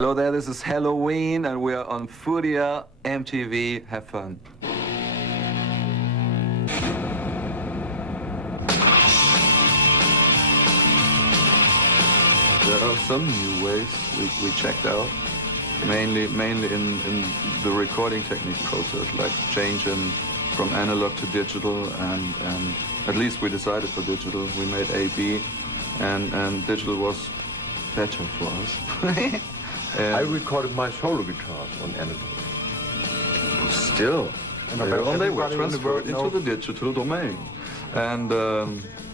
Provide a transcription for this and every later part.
Hello there, this is Helloween and we are on Fúria Mtv. Have fun. There are some new ways we checked out, mainly in the recording technique process, like changing from analog to digital, and at least we decided for digital. We made A/B, and digital was better for us. I recorded my solo guitars on analog. Still, they were transferred into the digital domain. And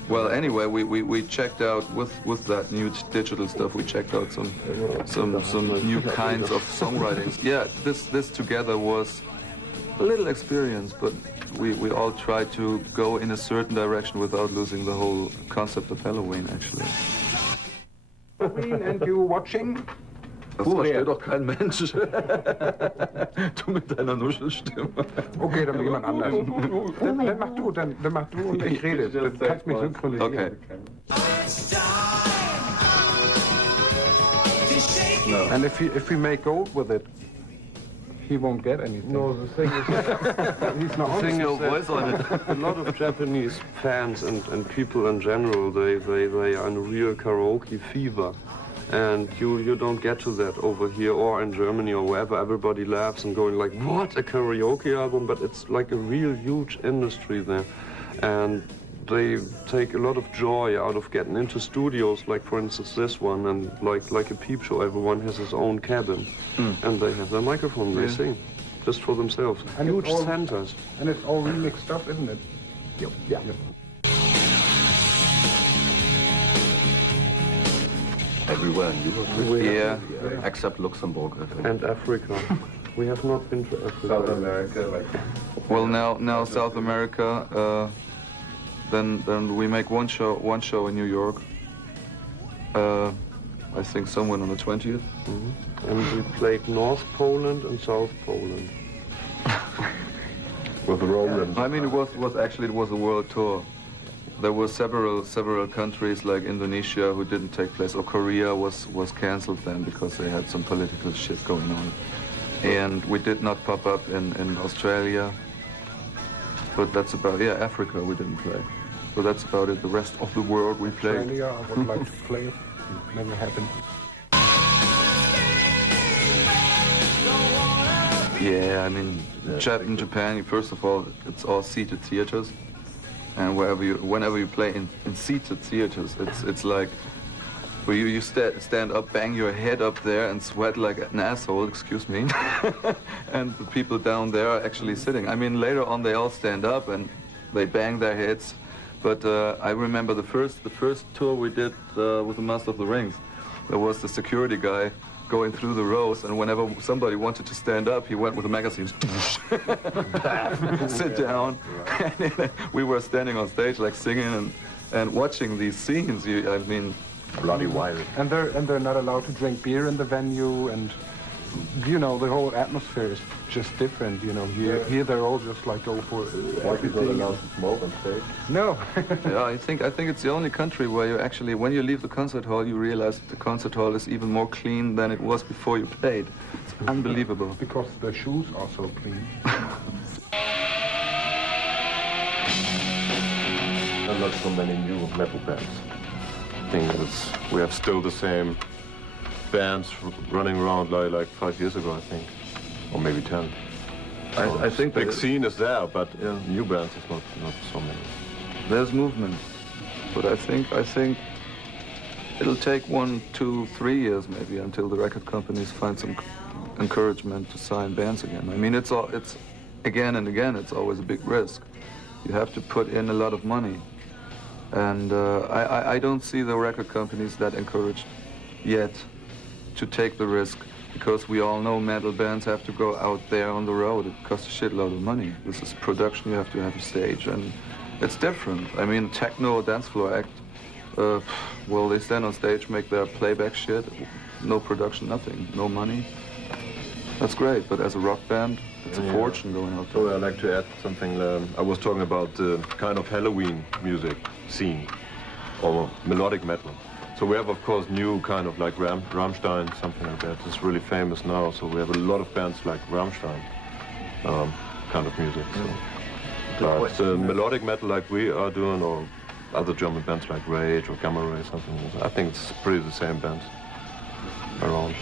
well, anyway, we checked out with that new digital stuff. We checked out some new kinds of songwritings. Yeah, this together was a little experience, but we all tried to go in a certain direction without losing the whole concept of Helloween, actually. And you watching? Das versteht doch kein Mensch. Du mit deiner Nuschelstimme. Okay, dann jemand anders. Dann mach du und ich rede. Du kannst mich synchronisieren. Okay. No. And if we make gold with it, he won't get anything. No, the thing is, he's not There's no voice on it. a lot of Japanese fans and people in general, they are in real karaoke fever. And you don't get to that over here or in Germany or wherever. Everybody laughs and going like, what, a karaoke album? But it's like a real huge industry there. And they take a lot of joy out of getting into studios, like for instance this one, and like a peep show, everyone has his own cabin. And they have their microphone, they sing, just for themselves. And huge centers. And it's all remixed stuff, isn't it? Yep. Yeah. Yep. Everywhere in Europe, Yeah. except Luxembourg, I think. And Africa. We have not been to Africa. South America, like. Well, now South America. Then we make one show in New York. I think somewhere on the 20th. And we played North Poland and South Poland. With Roland. I mean, it was a world tour. There were several countries like Indonesia who didn't take place, or Korea was cancelled then because they had some political shit going on. And we did not pop up in Australia. But that's about, Africa we didn't play. So that's about it. The rest of the world we played. Australia, I would like to play. Never happened. Yeah, I mean, in Japan, first of all, it's all seated theaters. And whenever you play in seated theaters, it's like where you stand up, bang your head up there, and sweat like an asshole. Excuse me. And the people down there are actually sitting. I mean, later on they all stand up and they bang their heads. But I remember the first tour we did with the Master of the Rings. There was the security guy going through the rows, and whenever somebody wanted to stand up, he went with the magazines. Sit down. And we were standing on stage, like singing and watching these scenes. I mean, Bloody wild. And they're not allowed to drink beer in the venue, and you know, the whole atmosphere is just different. You know, here they're all just like go for everything. Allowed to smoke on stage. No. Yeah, I think it's the only country where you actually, when you leave the concert hall, you realize that the concert hall is even more clean than it was before you played. It's unbelievable. Because the shoes are so clean. And not so many new metal bands. I think we have still the same bands running around like 5 years ago, I think. Or maybe 10. I think big scene is there, but new bands is not so many. There's movement, but I think it'll take 1, 2, 3 years maybe until the record companies find some encouragement to sign bands again. I mean, it's again and again, it's always a big risk. You have to put in a lot of money, and I don't see the record companies that encouraged yet to take the risk, because we all know metal bands have to go out there on the road. It costs a shitload of money. This is production, you have to have a stage, and it's different. I mean, techno dance floor act, well, they stand on stage, make their playback shit, no production, nothing, no money. That's great, but as a rock band, it's a fortune going out there. So I'd like to add something. I was talking about the kind of Helloween music scene, or melodic metal. So So we have, of course, new kind of like Rammstein, something like that. It's really famous now, so we have a lot of bands like Rammstein kind of music. So. But melodic metal like we are doing, or other German bands like Rage or Gamma Ray, something like that, I think it's pretty the same bands around.